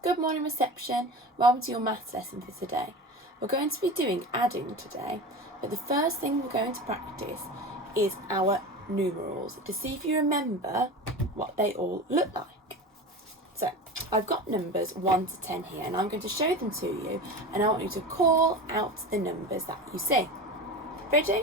Good morning reception, welcome to your maths lesson for today. We're going to be doing adding today, but the first thing we're going to practice is our numerals to see if you remember what they all look like. So I've got numbers 1 to 10 here and I'm going to show them to you and I want you to call out the numbers that you see. Ready?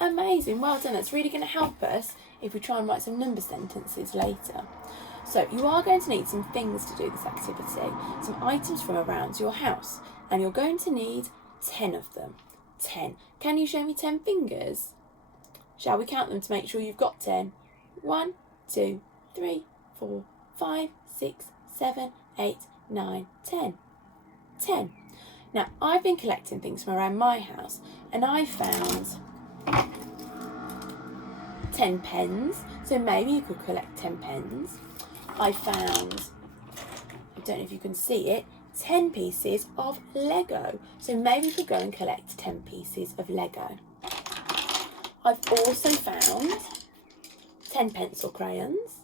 Amazing, well done. That's really going to help us if we try and write some number sentences later. So you are going to need some things to do this activity, some items from around your house, and you're going to need 10 of them. 10. Can you show me 10 fingers? Shall we count them to make sure you've got 10? 1, 2, 3, 4, 5, 6, 7, 8, 9, 10. 10. Now, I've been collecting things from around my house and I found 10 pens, so maybe you could collect 10 pens. I found, I don't know if you can see it, 10 pieces of Lego, so maybe you could go and collect 10 pieces of Lego. I've also found 10 pencil crayons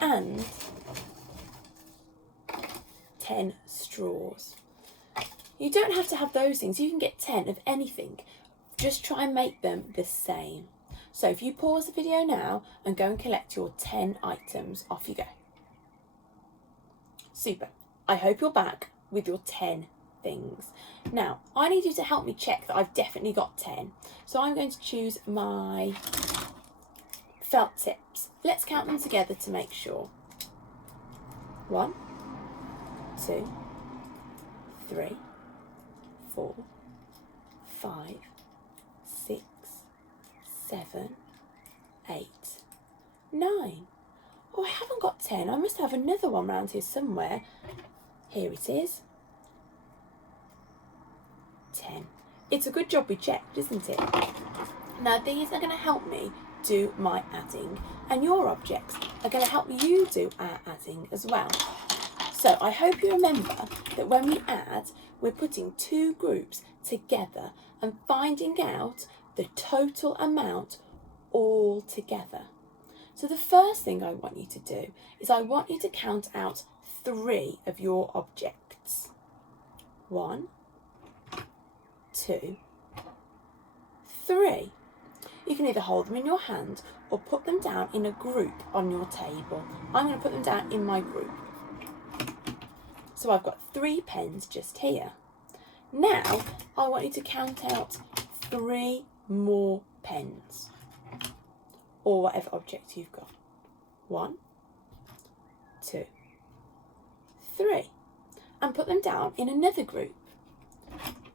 and 10 straws. You don't have to have those things, you can get 10 of anything. Just try and make them the same. So if you pause the video now and go and collect your 10 items, off you go. Super. I hope you're back with your 10 things. Now, I need you to help me check that I've definitely got 10. So I'm going to choose my felt tips. Let's count them together to make sure. 1, 2, 3, 4, 5, 6, 7, 8, 9. Oh, I haven't got 10. I must have another one around here somewhere. Here it is. 10. It's a good job we checked, isn't it? Now these are going to help me do my adding and your objects are going to help you do our adding as well. So I hope you remember that when we add, we're putting two groups together and finding out the total amount all together. So the first thing I want you to do is I want you to count out 3 of your objects. 1, 2, 3. You can either hold them in your hand or put them down in a group on your table. I'm going to put them down in my group. So I've got 3 pens just here. Now I want you to count out 3 more pens or whatever object you've got. 1, 2, 3, and put them down in another group.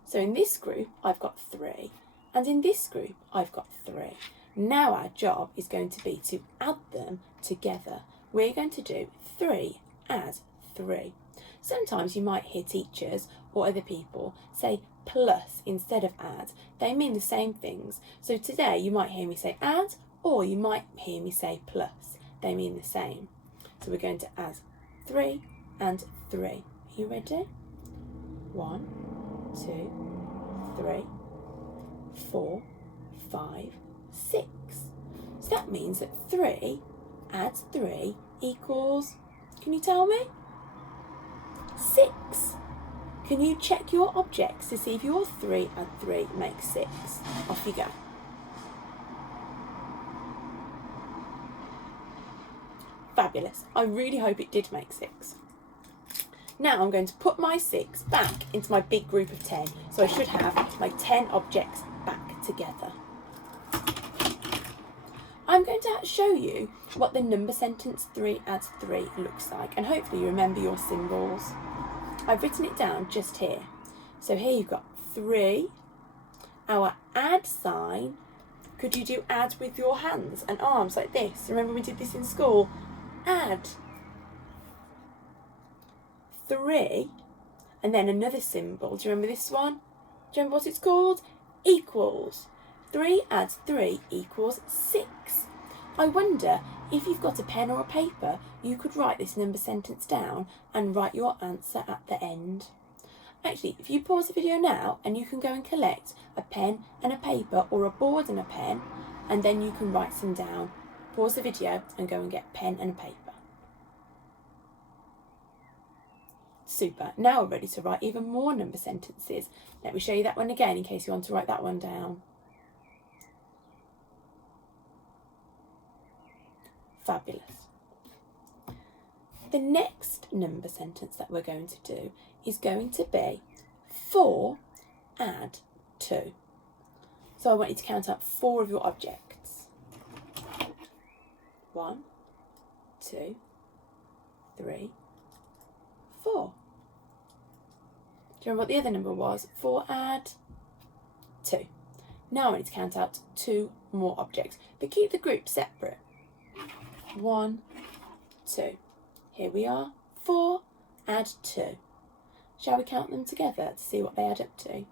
So in this group I've got 3 and in this group I've got 3. Now our job is going to be to add them together. We're going to do 3 add 3. Sometimes you might hear teachers or other people say plus instead of add. They mean the same things. So today you might hear me say add or you might hear me say plus. They mean the same. So we're going to add 3 and 3. Are you ready? 1, 2, 3, 4, 5, 6. So that means that 3 adds 3 equals, can you tell me? 6. Can you check your objects to see if your 3 and 3 makes 6? Off you go. Fabulous. I really hope it did make 6. Now I'm going to put my 6 back into my big group of 10. So I should have my 10 objects back together. I'm going to show you what the number sentence 3 adds 3 looks like, and hopefully you remember your symbols. I've written it down just here. So here you've got 3, our add sign. Could you do add with your hands and arms like this? Remember we did this in school? Add. 3, and then another symbol. Do you remember this one? Do you remember what it's called? Equals. 3 adds 3 equals 6. I wonder if you've got a pen or a paper, you could write this number sentence down and write your answer at the end. Actually, if you pause the video now and you can go and collect a pen and a paper or a board and a pen, and then you can write some down. Pause the video and go and get a pen and a paper. Super. Now we're ready to write even more number sentences. Let me show you that one again in case you want to write that one down. Fabulous. The next number sentence that we're going to do is going to be 4 add 2. So I want you to count up 4 of your objects. 1, 2, 3, 4. Do you remember what the other number was? 4 add 2. Now I want you to count out 2 more objects, but keep the group separate. 1, 2. Here we are. 4 add 2. Shall we count them together to see what they add up to?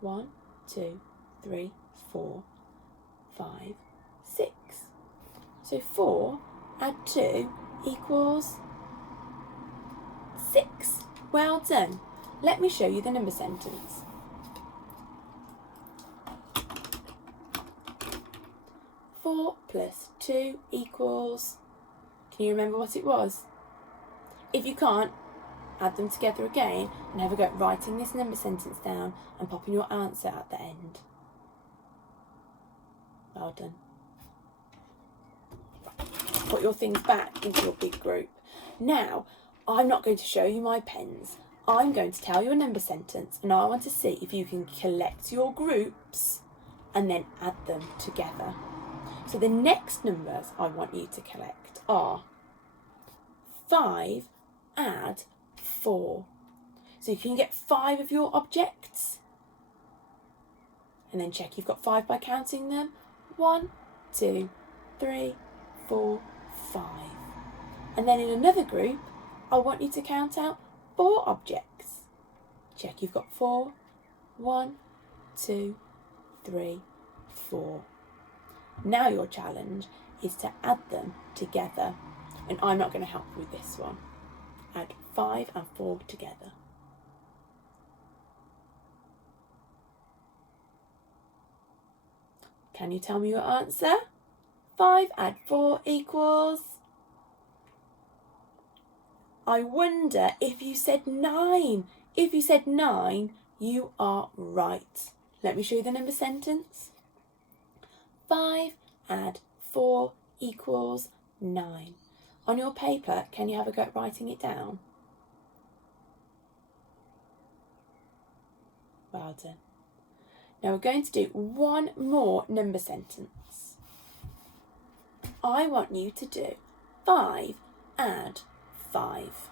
1, 2, 3, 4, 5, 6. So 4 add 2 equals 6. Well done. Let me show you the number sentence. 4 plus 2 equals... Can you remember what it was? If you can't, add them together again and have a go at writing this number sentence down and popping your answer at the end. Well done. Put your things back into your big group. Now, I'm not going to show you my pens. I'm going to tell you a number sentence and I want to see if you can collect your groups and then add them together. So the next numbers I want you to collect are 5 add 4. So you can get 5 of your objects and then check you've got 5 by counting them. 1, 2, 3, 4, 5. And then in another group, I want you to count out 4 objects. Check you've got 4. 1, 2, 3, 4. Now your challenge is to add them together. And I'm not going to help you with this one. Add 5 and 4 together. Can you tell me your answer? 5 add 4 equals... I wonder if you said 9. If you said 9, you are right. Let me show you the number sentence. 5 add 4 equals 9. On your paper, can you have a go at writing it down? Well done. Now we're going to do one more number sentence. I want you to do 5 add 5.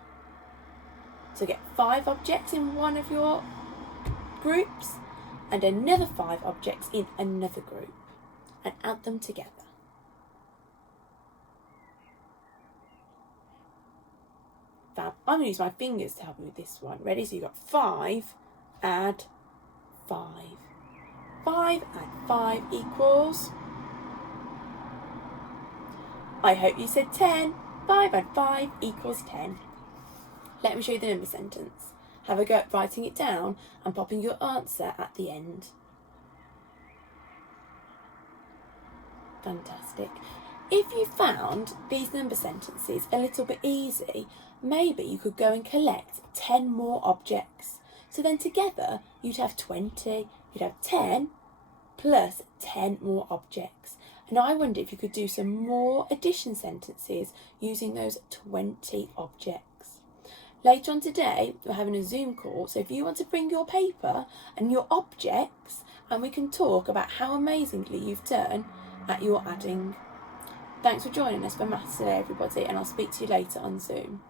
So get 5 objects in one of your groups and another 5 objects in another group and add them together. Fab. I'm going to use my fingers to help you with this one. Ready? So you've got 5 add 5. 5 add 5 equals... I hope you said 10. 5 add 5 equals 10. Let me show you the number sentence. Have a go at writing it down and popping your answer at the end. Fantastic. If you found these number sentences a little bit easy, maybe you could go and collect 10 more objects. So then together you'd have 20, you'd have 10 plus 10 more objects. And I wonder if you could do some more addition sentences using those 20 objects. Later on today, we're having a Zoom call, so if you want to bring your paper and your objects, and we can talk about how amazingly you've done at your adding. Thanks for joining us for Maths Today, everybody, and I'll speak to you later on Zoom.